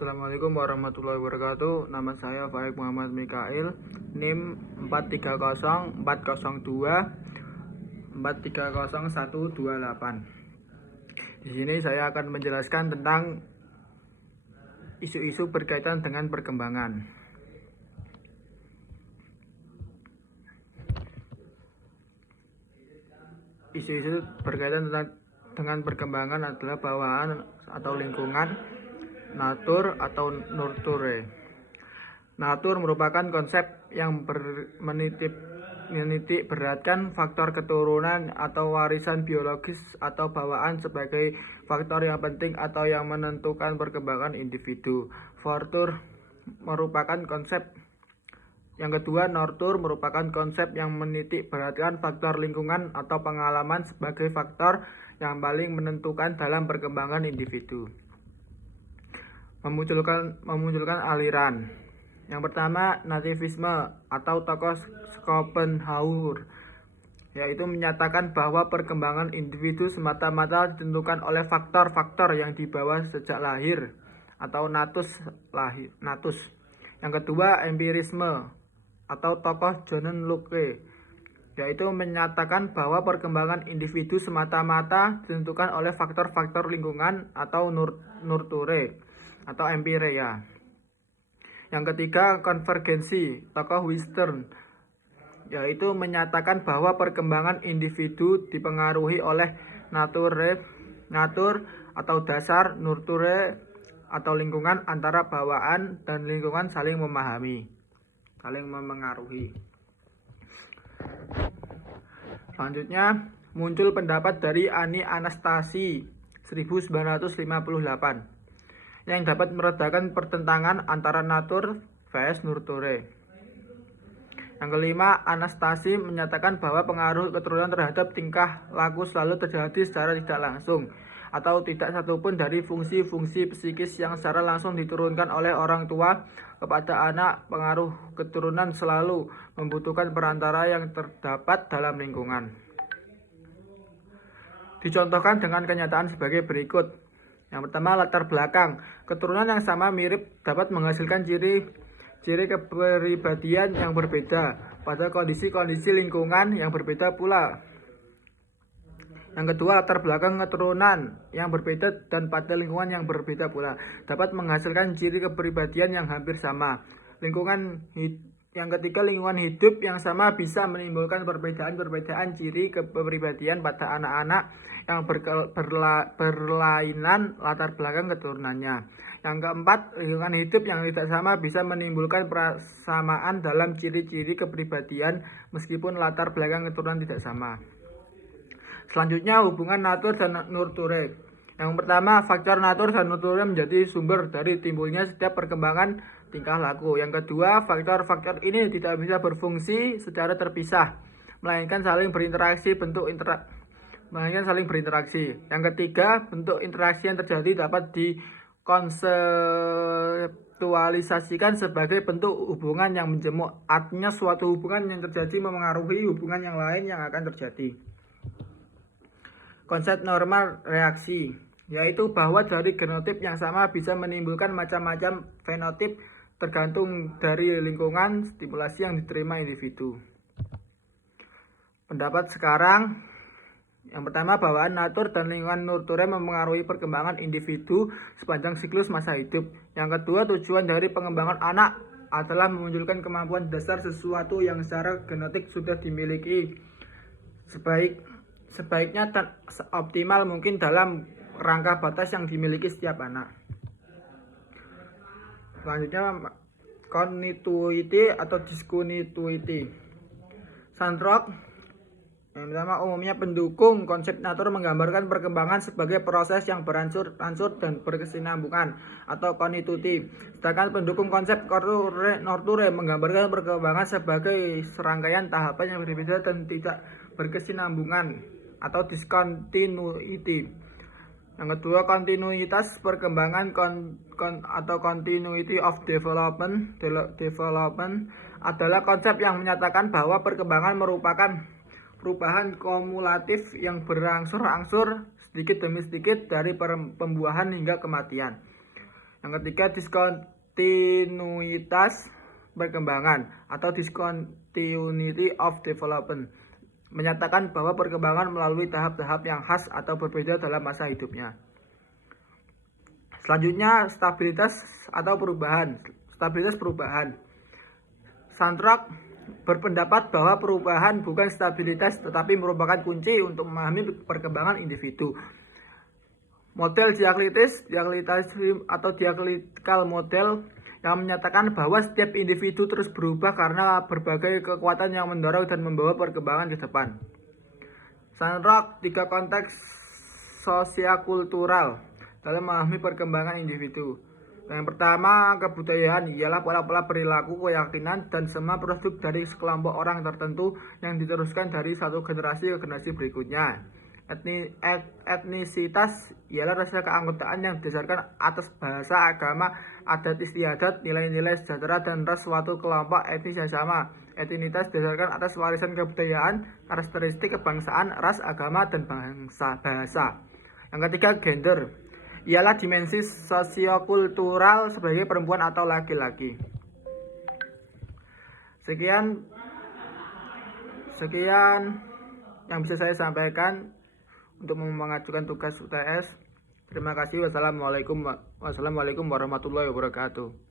Assalamualaikum warahmatullahi wabarakatuh. Nama saya Faik Muhammad Mikail, NIM 430402 430128. Di sini saya akan menjelaskan tentang isu-isu berkaitan dengan perkembangan. Isu-isu berkaitan dengan perkembangan adalah bawaan atau lingkungan, natur atau nurture. Natur merupakan konsep yang menitik beratkan faktor keturunan atau warisan biologis atau bawaan sebagai faktor yang penting atau yang menentukan perkembangan individu. Fortur merupakan konsep yang kedua. Nurture merupakan konsep yang menitik beratkan faktor lingkungan atau pengalaman sebagai faktor yang paling menentukan dalam perkembangan individu. Memunculkan aliran. Yang pertama, nativisme atau tokoh Schopenhauer, yaitu menyatakan bahwa perkembangan individu semata-mata ditentukan oleh faktor-faktor yang dibawa sejak lahir atau natus. Yang kedua, empirisme atau tokoh John Locke, yaitu menyatakan bahwa perkembangan individu semata-mata ditentukan oleh faktor-faktor lingkungan atau nurture atau empiria. Yang ketiga, konvergensi tokoh Western, yaitu menyatakan bahwa perkembangan individu dipengaruhi oleh natur atau dasar, nurture atau lingkungan, antara bawaan dan lingkungan saling memengaruhi. Selanjutnya, muncul pendapat dari Annie Anastasi 1958 yang dapat meredakan pertentangan antara natur vs nurture. Yang kelima, Anastasi menyatakan bahwa pengaruh keturunan terhadap tingkah laku selalu terjadi secara tidak langsung, atau tidak satupun dari fungsi-fungsi psikis yang secara langsung diturunkan oleh orang tua kepada anak. Pengaruh keturunan selalu membutuhkan perantara yang terdapat dalam lingkungan. Dicontohkan dengan kenyataan sebagai berikut. Yang pertama, latar belakang. Keturunan yang sama mirip dapat menghasilkan ciri kepribadian yang berbeda pada kondisi-kondisi lingkungan yang berbeda pula. Yang kedua, latar belakang keturunan yang berbeda dan pada lingkungan yang berbeda pula dapat menghasilkan ciri kepribadian yang hampir sama. Yang ketiga, lingkungan hidup yang sama bisa menimbulkan perbedaan ciri kepribadian pada anak-anak yang berlainan latar belakang keturunannya. Yang keempat, lingkungan hidup yang tidak sama bisa menimbulkan persamaan dalam ciri-ciri kepribadian meskipun latar belakang keturunan tidak sama. Selanjutnya, hubungan natur dan nurture. Yang pertama, faktor natur dan nurture menjadi sumber dari timbulnya setiap perkembangan tingkah laku. Yang kedua, faktor-faktor ini tidak bisa berfungsi secara terpisah, melainkan saling berinteraksi. Yang ketiga, bentuk interaksi yang terjadi dapat dikonseptualisasikan sebagai bentuk hubungan yang menjemuk. Artinya, suatu hubungan yang terjadi memengaruhi hubungan yang lain yang akan terjadi. Konsep normal reaksi, yaitu bahwa dari genotip yang sama bisa menimbulkan macam-macam fenotip tergantung dari lingkungan stimulasi yang diterima individu. Pendapat sekarang, yang pertama, bawaan natur dan lingkungan nurture memengaruhi perkembangan individu sepanjang siklus masa hidup. Yang kedua, tujuan dari pengembangan anak adalah memunculkan kemampuan dasar sesuatu yang secara genetik sudah dimiliki, sebaiknya optimal mungkin dalam rangka batas yang dimiliki setiap anak. Selanjutnya, continuity atau discontinuity. Sandrock yang pertama, umumnya pendukung konsep natur menggambarkan perkembangan sebagai proses yang beransur-ansur dan berkesinambungan atau continuity. Sedangkan pendukung konsep nurture menggambarkan perkembangan sebagai serangkaian tahapan yang berbeda dan tidak berkesinambungan atau discontinuity. Yang kedua, kontinuitas perkembangan atau continuity of development adalah konsep yang menyatakan bahwa perkembangan merupakan perubahan kumulatif yang berangsur-angsur sedikit demi sedikit dari pembuahan hingga kematian. Yang ketiga, diskontinuitas perkembangan atau discontinuity of development, menyatakan bahwa perkembangan melalui tahap-tahap yang khas atau berbeda dalam masa hidupnya. Selanjutnya, stabilitas atau perubahan. Stabilitas perubahan. Sandrock berpendapat bahwa perubahan bukan stabilitas tetapi merupakan kunci untuk memahami perkembangan individu. Model diaklektisme atau diaklektikal model yang menyatakan bahwa setiap individu terus berubah karena berbagai kekuatan yang mendorong dan membawa perkembangan ke depan. Sandrock, 3 konteks sosiakultural dalam memahami perkembangan individu. Yang pertama, kebudayaan ialah pola-pola perilaku, keyakinan, dan semua produk dari sekelompok orang tertentu yang diteruskan dari satu generasi ke generasi berikutnya. Etnisitas ialah rasa keanggotaan yang didasarkan atas bahasa, agama, adat istiadat, nilai-nilai sejahtera, dan ras suatu kelompok etnis yang sama. Etnisitas didasarkan atas warisan kebudayaan, karakteristik kebangsaan, ras, agama, dan bahasa. Yang ketiga, gender ialah dimensi sosiokultural sebagai perempuan atau laki-laki. Sekian yang bisa saya sampaikan untuk mengajukan tugas UTS. Terima kasih. Wassalamualaikum warahmatullahi wabarakatuh.